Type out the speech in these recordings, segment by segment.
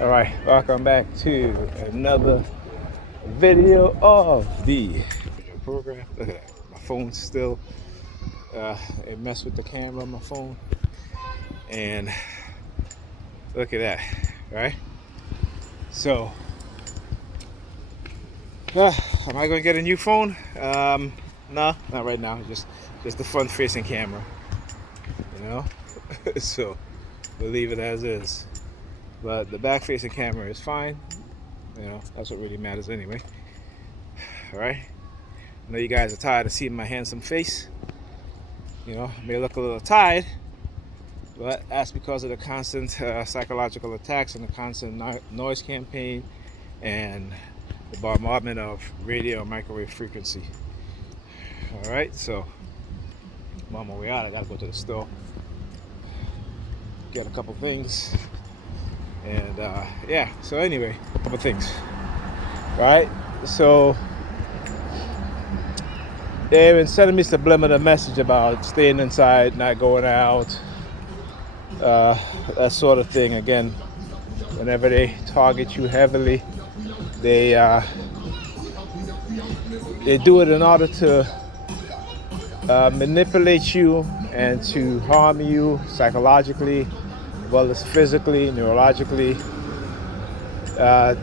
All right, welcome back to another video of the program. Look at that, my phone's still, it messed with the camera on my phone. And look at that, right? So, am I gonna get a new phone? No, not right now, just the front-facing camera, you know? So, we'll leave it as is. But the back-facing camera is fine. You know, that's what really matters anyway. All right. I know you guys are tired of seeing my handsome face. You know, I may look a little tired, but that's because of the constant psychological attacks and the constant noise campaign and the bombardment of radio and microwave frequency. All right, so I'm on my way out. I gotta go to the store, get a couple things. And yeah, so anyway, a couple things, right? So they've been sending me subliminal message about staying inside, not going out, that sort of thing. Again, whenever they target you heavily, they do it in order to manipulate you and to harm you psychologically, as well as physically, neurologically,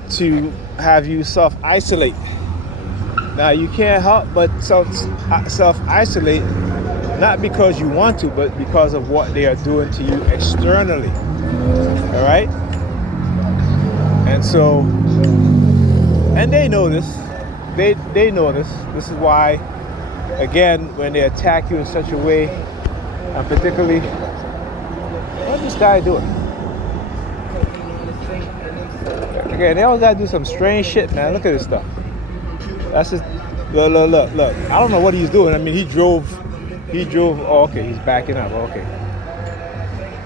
to have you self-isolate. Now, you can't help but self-isolate, not because you want to, but because of what they are doing to you externally. All right? And so, and they know this. They know this. This is why, again, when they attack you in such a way, and particularly, what's this guy doing? Okay, they always gotta do some strange shit, man. Look at this stuff. That's just, look. I don't know what he's doing. I mean, he drove, oh, okay, he's backing up, okay.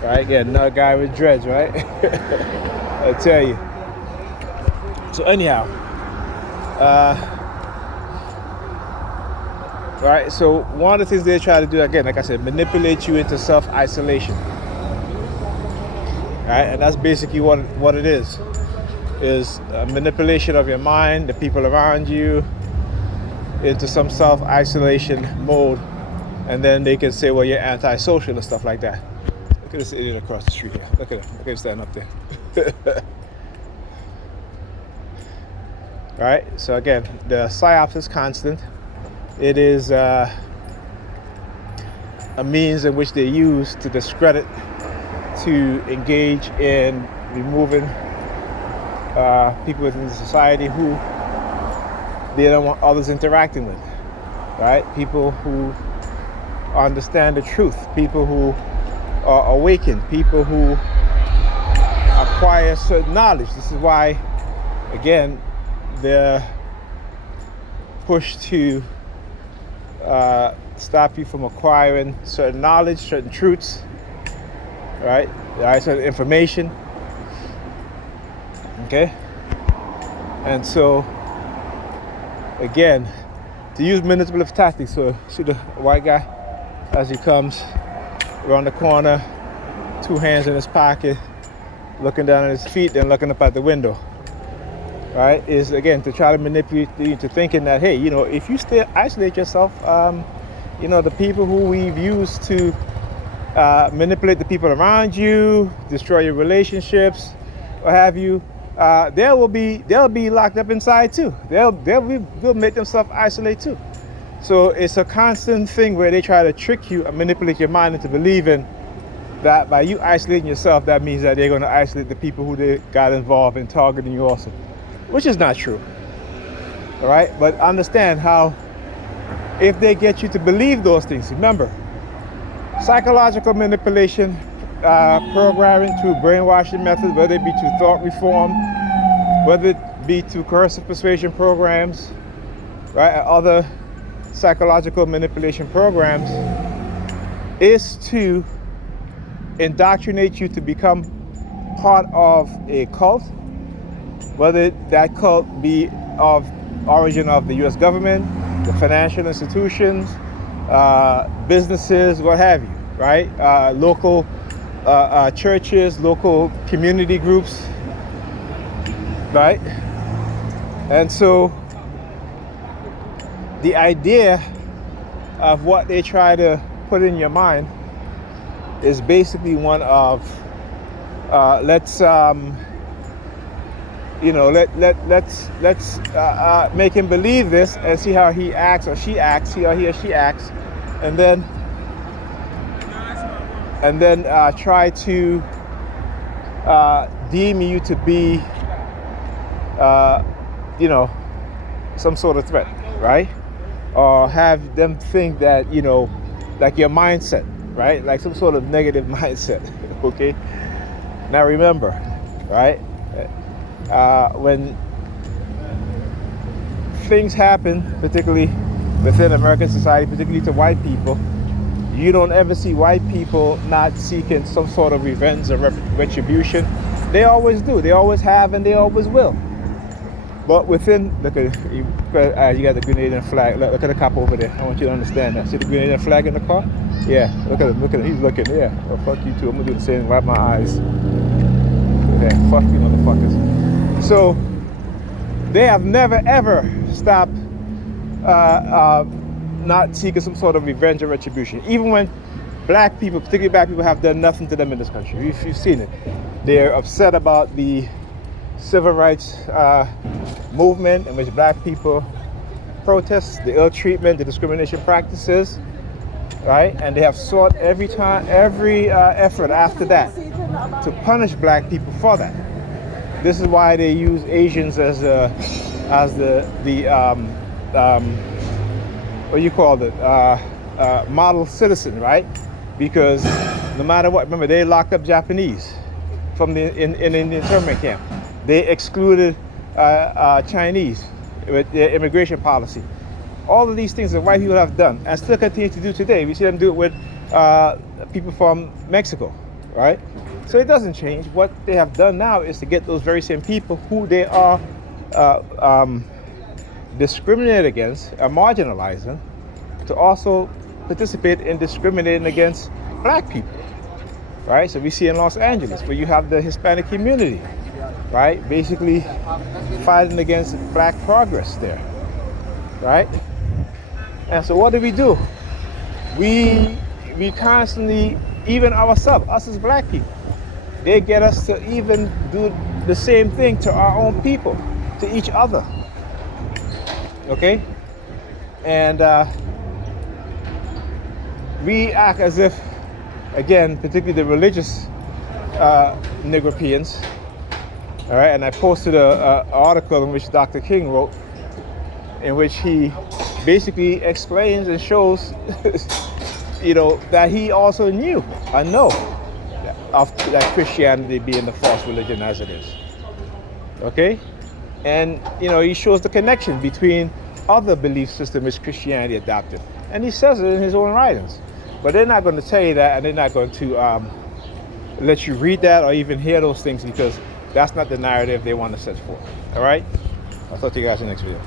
Right, yeah, another guy with dreads, right? I tell you. So anyhow, right, so one of the things they try to do, again, like I said, manipulate you into self-isolation. Right, and that's basically what it is a manipulation of your mind, the people around you, into some self-isolation mode, and then they can say, well, you're antisocial and stuff like that. Look at this idiot across the street here. Look at him standing up there. Right, so again, the psyops is constant. It is a means in which they use to discredit, to engage in removing people within the society who they don't want others interacting with, right? People who understand the truth, people who are awakened, people who acquire certain knowledge. This is why, again, they're pushed to stop you from acquiring certain knowledge, certain truths, right? Certain information. Okay? And so, again, to use manipulative tactics. So, see the white guy as he comes around the corner, 2 hands in his pocket, looking down at his feet, then looking up at the window. Right? Is again to try to manipulate you into thinking that, hey, you know, if you stay isolate yourself, you know, the people who we've used to manipulate the people around you, destroy your relationships, what have you, they'll be locked up inside too. They'll make themselves isolate too. So it's a constant thing where they try to trick you and manipulate your mind into believing that by you isolating yourself, that means that they're going to isolate the people who they got involved in targeting you also, which is not true. All right, but understand how if they get you to believe those things, remember, psychological manipulation, programming through brainwashing methods, whether it be through thought reform, whether it be through coercive persuasion programs, right, and other psychological manipulation programs, is to indoctrinate you to become part of a cult, whether that cult be of origin of the U.S. government, the financial institutions, businesses, what have you, right? Local churches, local community groups, right? And so the idea of what they try to put in your mind is basically one of let's make him believe this and see how he acts or she acts, see how he or she acts, and then try to deem you to be some sort of threat, right? Or have them think that, like your mindset, right? Like some sort of negative mindset, okay? Now remember, right? When things happen, particularly within American society, particularly to white people, you don't ever see white people not seeking some sort of revenge or retribution. They always do. They always have, and they always will. But within, look at you got the Grenadian flag. Look at the cop over there. I want you to understand that. See the Grenadian flag in the car? Yeah. Look at him. Look at him. He's looking. Yeah. Well, fuck you too. I'm gonna do the same. Wipe my eyes. Yeah. Fuck you, motherfuckers. So they have never ever stopped not seeking some sort of revenge or retribution, even when black people, particularly black people, have done nothing to them in this country. You've seen it. They're upset about the civil rights movement in which black people protest the ill treatment, the discrimination practices, right? And they have sought every effort after that to punish black people for that. This is why they use Asians as the what do you call it? Model citizen, right? Because no matter what, remember they locked up Japanese from in the internment camp. They excluded Chinese with their immigration policy. All of these things that white people have done and still continue to do today. We see them do it with people from Mexico, right? So it doesn't change. What they have done now is to get those very same people who they are discriminated against, marginalizing, to also participate in discriminating against black people, right? So we see in Los Angeles where you have the Hispanic community, right? Basically fighting against black progress there, right? And so what do? We constantly, even ourselves, us as black people, they get us to even do the same thing to our own people, to each other, okay? And we act as if, again, particularly the religious Negropeans, all right, and I posted an article in which Dr. King wrote, in which he basically explains and shows, that he also knew, I know, of that Christianity being the false religion as it is, okay? And, he shows the connection between other belief systems which Christianity adopted. And he says it in his own writings. But they're not going to tell you that, and they're not going to let you read that or even hear those things, because that's not the narrative they want to set forth. All right? I'll talk to you guys in the next video.